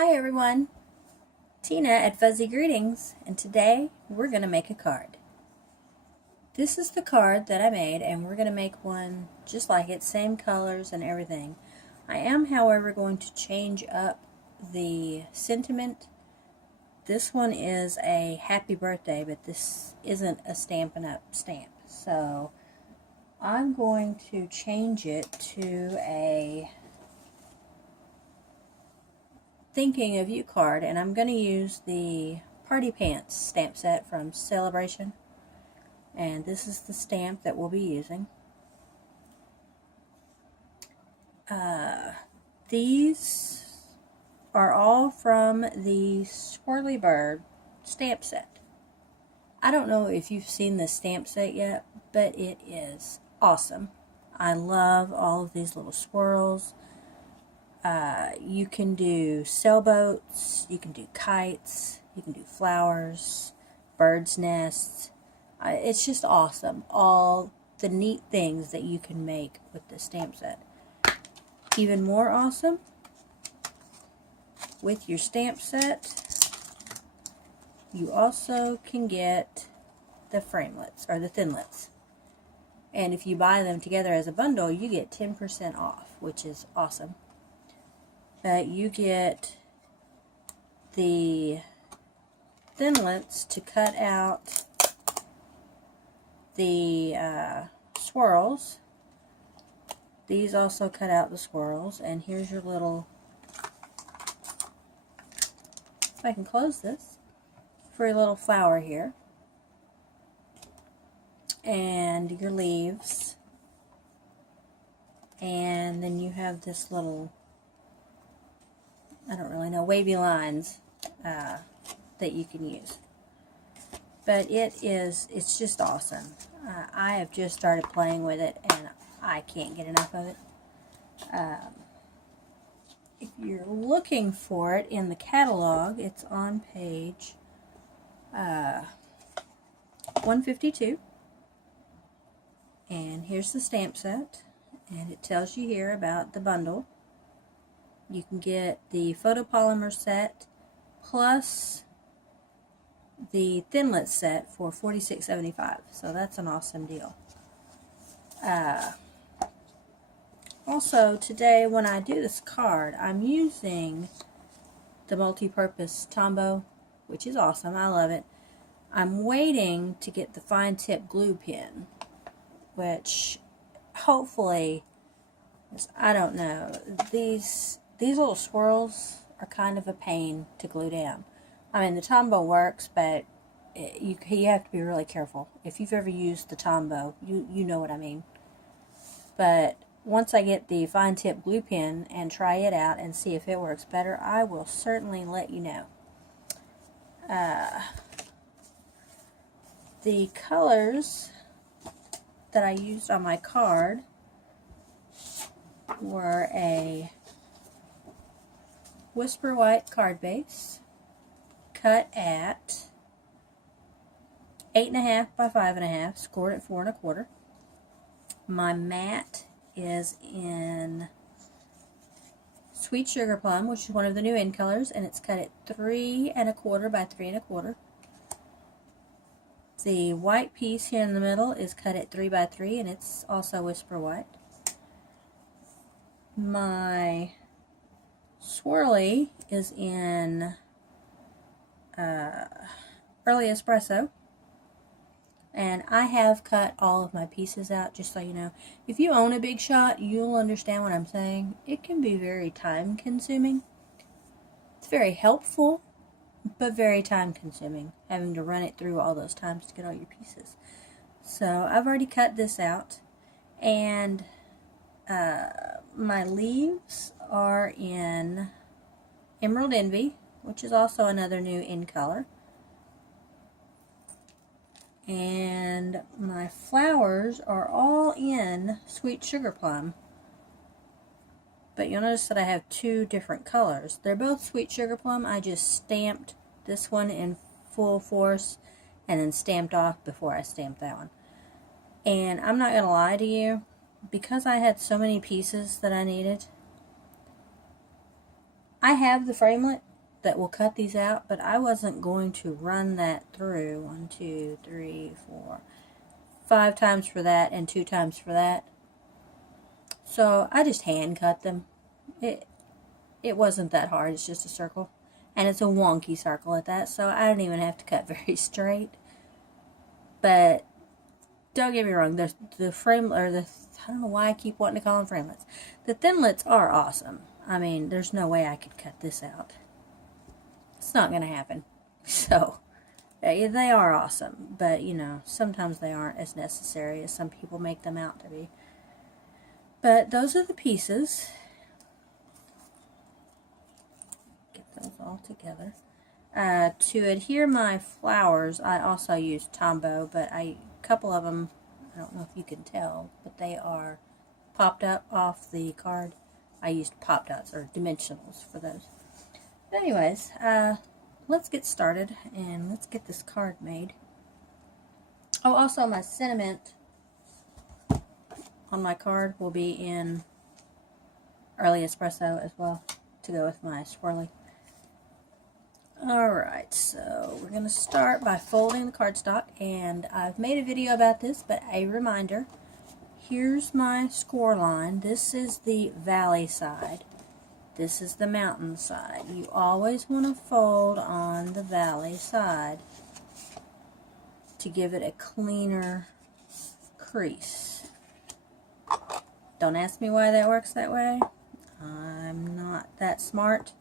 Hi everyone, Tina at Fuzzy Greetings, and today we're going to make a card. This is the card that I made, and we're going to make one just like it, same colors and everything. I am, however, going to change up the sentiment. This one is a happy birthday, but this isn't a Stampin' Up stamp. So I'm going to change it to a Thinking of You card, and I'm going to use the Party Pants stamp set from Celebration, and this is the stamp that we'll be using. These are all from the Swirly Bird stamp set. I don't know if you've seen this stamp set yet, but it is awesome. I love all of these little swirls. You can do sailboats, you can do kites, you can do flowers, birds' nests. It's just awesome, all the neat things that you can make with the stamp set. Even more awesome, with your stamp set, you also can get the framelits, or the thinlits. And if you buy them together as a bundle, you get 10% off, which is awesome. You get the thinlits to cut out the swirls. These also cut out the swirls, and here's your little, if I can close this, for your little flower here, and your leaves, and then you have this little, I don't really know, wavy lines that you can use. But it's just awesome. I have just started playing with it, and I can't get enough of it. If you're looking for it in the catalog, it's on page 152. And here's the stamp set, and it tells you here about the bundle. You can get the photopolymer set plus the thinlet set for $46.75. So that's an awesome deal. Also, today when I do this card, I'm using the multi-purpose Tombow, which is awesome. I love it. I'm waiting to get the fine tip glue pen, which hopefully, I don't know, these little swirls are kind of a pain to glue down. I mean, the Tombow works, but you have to be really careful. If you've ever used the Tombow, you know what I mean. But once I get the fine tip glue pen and try it out and see if it works better, I will certainly let you know. The colors that I used on my card were a Whisper White card base, cut at 8.5 by 5.5, scored at 4 1/4. My mat is in Sweet Sugar Plum, which is one of the new in colors, and it's cut at 3 1/4 by 3 1/4. The white piece here in the middle is cut at 3 by 3, and it's also Whisper White. My Swirly is in Early Espresso, and I have cut all of my pieces out, just so you know. If you own a Big Shot, you'll understand what I'm saying. It can be very time consuming. It's very helpful, but very time consuming, having to run it through all those times to get all your pieces. So I've already cut this out, and my leaves are in Emerald Envy, which is also another new in color. And my flowers are all in Sweet Sugar Plum. But you'll notice that I have two different colors. They're both Sweet Sugar Plum. I just stamped this one in full force and then stamped off before I stamped that one. And I'm not going to lie to you, because I had so many pieces that I needed, I have the framelit, that will cut these out, but I wasn't going to run that through 1, 2, 3, 4, 5 times for that and 2 times for that. So I just hand cut them. It wasn't that hard. It's just a circle, and it's a wonky circle at that, so I don't even have to cut very straight. But don't get me wrong, the frame, or the, I don't know why I keep wanting to call them framelits. The thinlits are awesome. I mean, there's no way I could cut this out. It's not going to happen. So, they are awesome, but, you know, sometimes they aren't as necessary as some people make them out to be. But those are the pieces. Get those all together. To adhere my flowers, I also use Tombow, but a couple of them, I don't know if you can tell, but they are popped up off the card. I used pop dots or dimensionals for those. But anyways, let's get started and let's get this card made. Oh, also my sentiment on my card will be in early espresso as well, to go with my swirly. Alright, so we're going to start by folding the cardstock, and I've made a video about this, but a reminder, here's my score line. This is the valley side. This is the mountain side. You always want to fold on the valley side to give it a cleaner crease. Don't ask me why that works that way. I'm not that smart.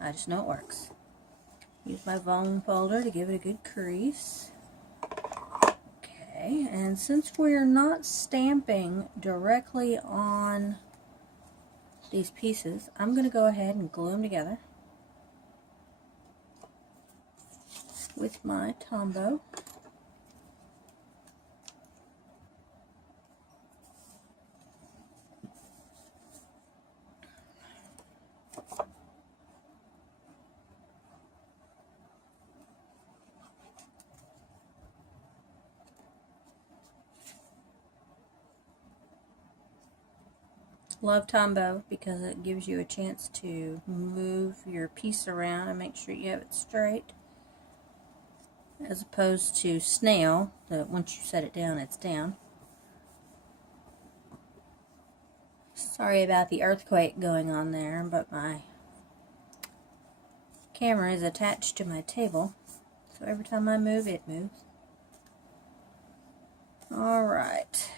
I just know it works. Use my bone folder to give it a good crease. Okay, and since we're not stamping directly on these pieces, I'm going to go ahead and glue them together with my Tombow. Love Tombow because it gives you a chance to move your piece around and make sure you have it straight, as opposed to snail, that once you set it down, it's down. Sorry about the earthquake going on there, but my camera is attached to my table, so every time I move, it moves. Alright,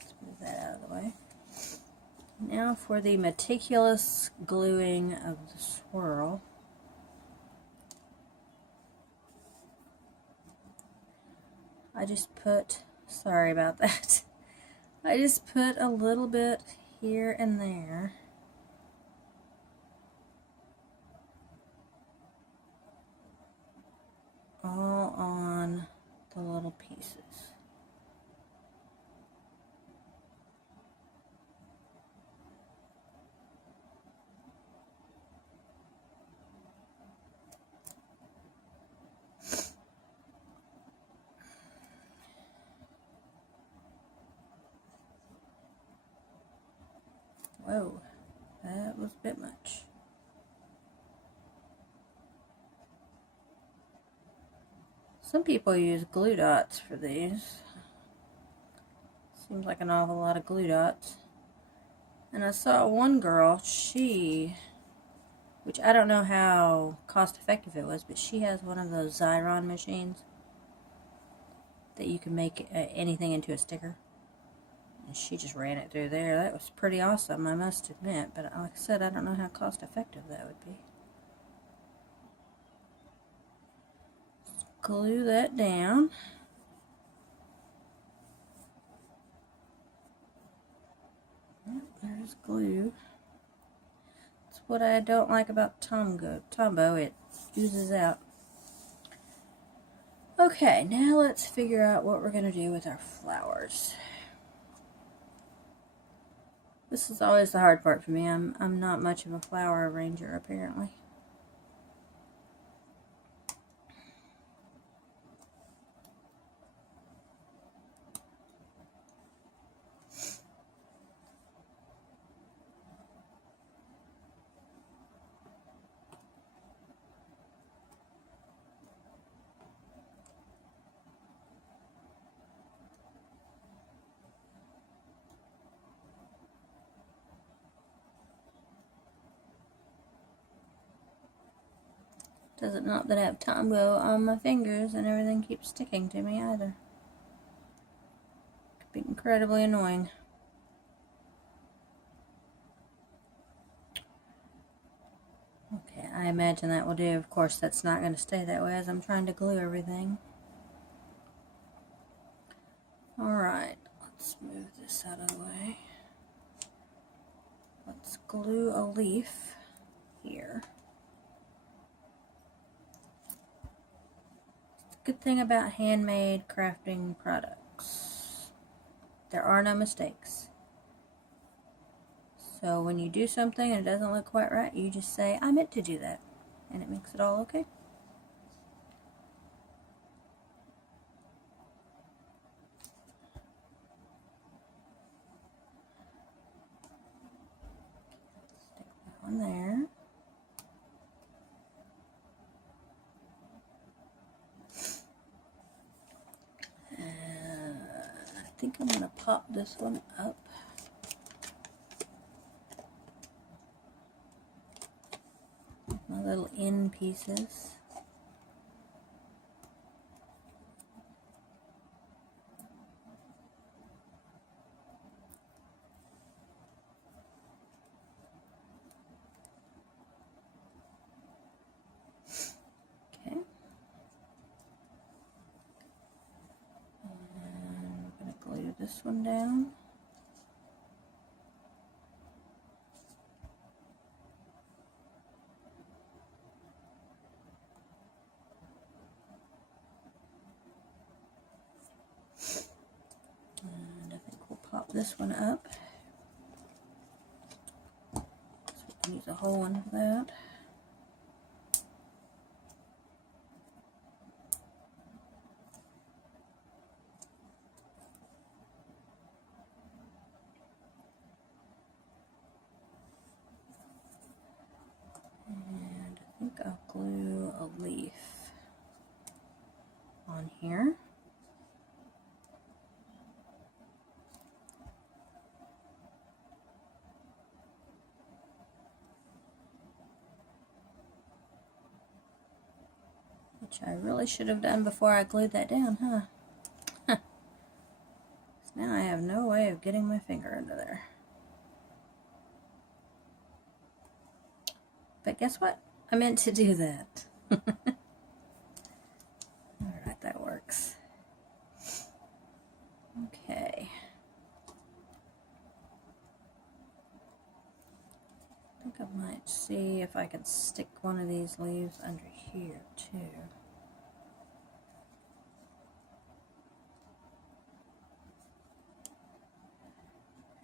let's move that out of the way. Now for the meticulous gluing of the swirl. I just put, sorry about that, I just put a little bit here and there. All on the little pieces. Whoa, that was a bit much. Some people use glue dots for these. Seems like an awful lot of glue dots. And I saw one girl, which I don't know how cost effective it was, but she has one of those Xyron machines that you can make anything into a sticker. And she just ran it through there. That was pretty awesome, I must admit. But like I said, I don't know how cost effective that would be. Glue that down. There's glue. That's what I don't like about Tombow. It oozes out. Okay, now let's figure out what we're going to do with our flowers. This is always the hard part for me. I'm not much of a flower arranger, apparently. Doesn't not that I have Tombow on my fingers and everything keeps sticking to me either. Could be incredibly annoying. Okay, I imagine that will do. Of course, that's not going to stay that way as I'm trying to glue everything. Alright, let's move this out of the way. Let's glue a leaf here. Good thing about handmade crafting products, there are no mistakes. So when you do something and it doesn't look quite right, you just say, I meant to do that, and it makes it all okay. Stick that one there. I think I'm going to pop this one up. My little end pieces. Okay. And I'm going to glue this one down. And I think we'll pop this one up. So we can use a whole one for that. And I think I'll glue a leaf on here. Which I really should have done before I glued that down, huh? So now I have no way of getting my finger into there. But guess what? I meant to do that. Alright, that works. Okay. I think I might see if I can stick one of these leaves under here too.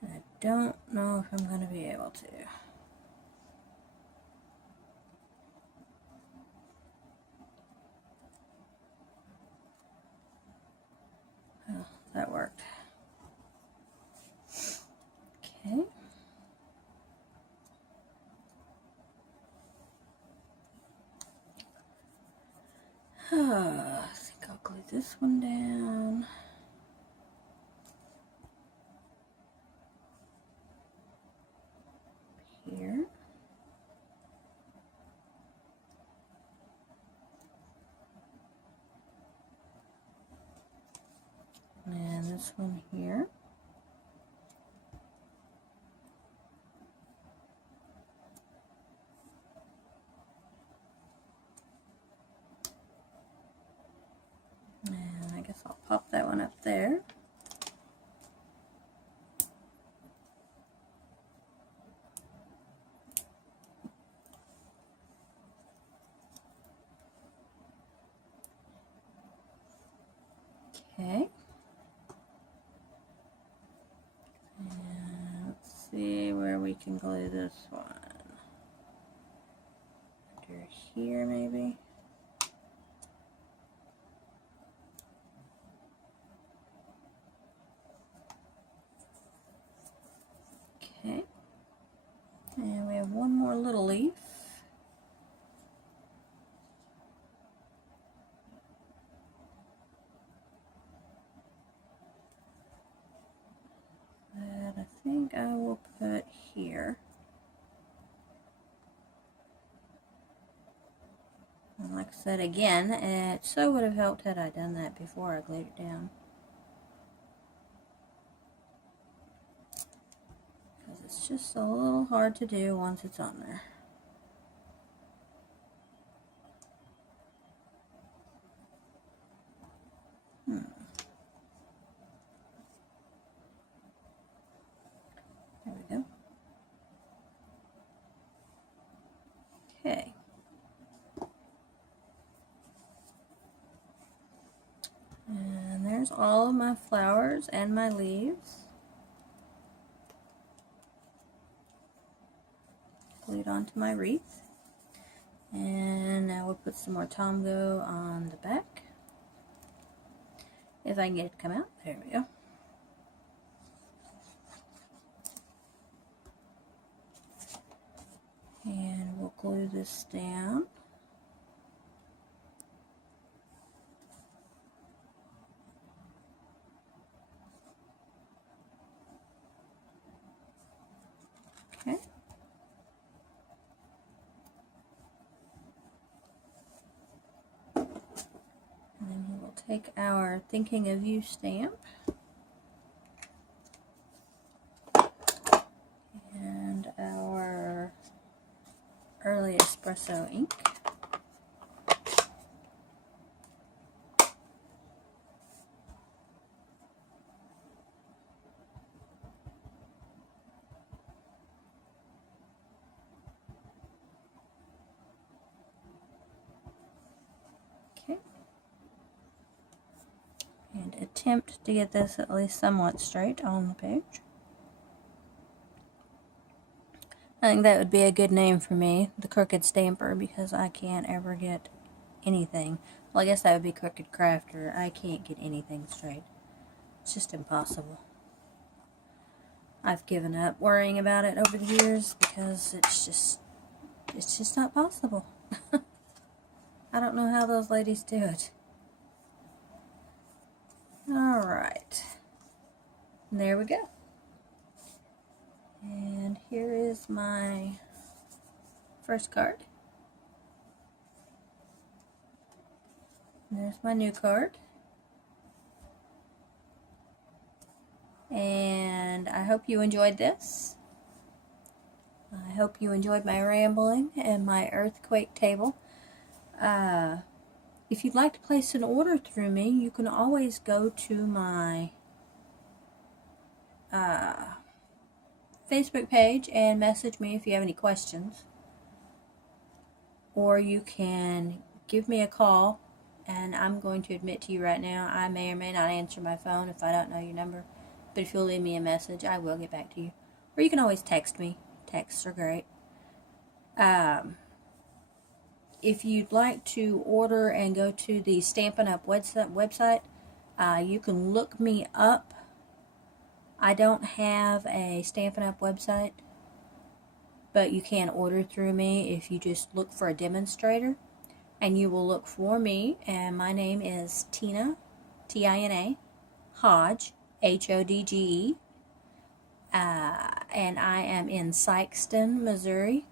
And I don't know if I'm going to be able to. Oh, that worked. Okay. I think I'll glue this one down. Here. And this one here. And I guess I'll pop that one up there. Okay. And let's see where we can glue this one. Under here, maybe. Okay. And we have one more little leaf. That I think I will put here. And Like I said again, it so would have helped had I done that before I glued it down. Because it's just a little hard to do once it's on there. There we go. Okay. And there's all of my flowers and my leaves. Glued onto my wreath. And now we'll put some more Tomgo on the back. If I can get it to come out. There we go. And we'll glue this down. Okay. And then we will take our Thinking of You stamp. And our Early Espresso ink. Okay. And attempt to get this at least somewhat straight on the page. I think that would be a good name for me, the Crooked Stamper, because I can't ever get anything. Well, I guess that would be Crooked Crafter. I can't get anything straight. It's just impossible. I've given up worrying about it over the years because it's just not possible. I don't know how those ladies do it. Alright. There we go. And here is my first card. And there's my new card. And I hope you enjoyed this. I hope you enjoyed my rambling and my earthquake table. If you'd like to place an order through me, you can always go to my Facebook page and message me if you have any questions. Or you can give me a call, and I'm going to admit to you right now, I may or may not answer my phone if I don't know your number. But if you'll leave me a message, I will get back to you. Or you can always text me. Texts are great. If you'd like to order and go to the Stampin' Up website, you can look me up. I don't have a Stampin' Up website, but you can order through me if you just look for a demonstrator. And you will look for me, and my name is Tina, T-I-N-A, Hodge, H-O-D-G-E, and I am in Sikeston, Missouri.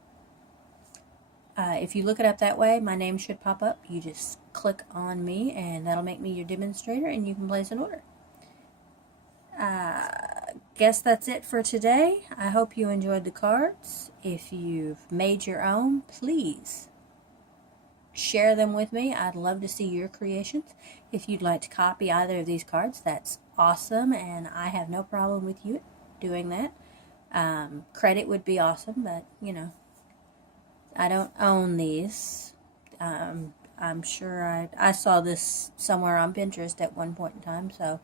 If you look it up that way, my name should pop up. You just click on me, and that'll make me your demonstrator, and you can place an order. Guess that's it for today. I hope you enjoyed the cards. If you've made your own, please share them with me. I'd love to see your creations. If you'd like to copy either of these cards, that's awesome, and I have no problem with you doing that. Credit would be awesome, but, you know, I don't own these. I'm sure I saw this somewhere on Pinterest at one point in time, so.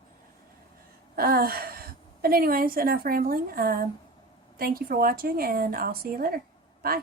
But anyways, enough rambling. Thank you for watching, and I'll see you later. Bye.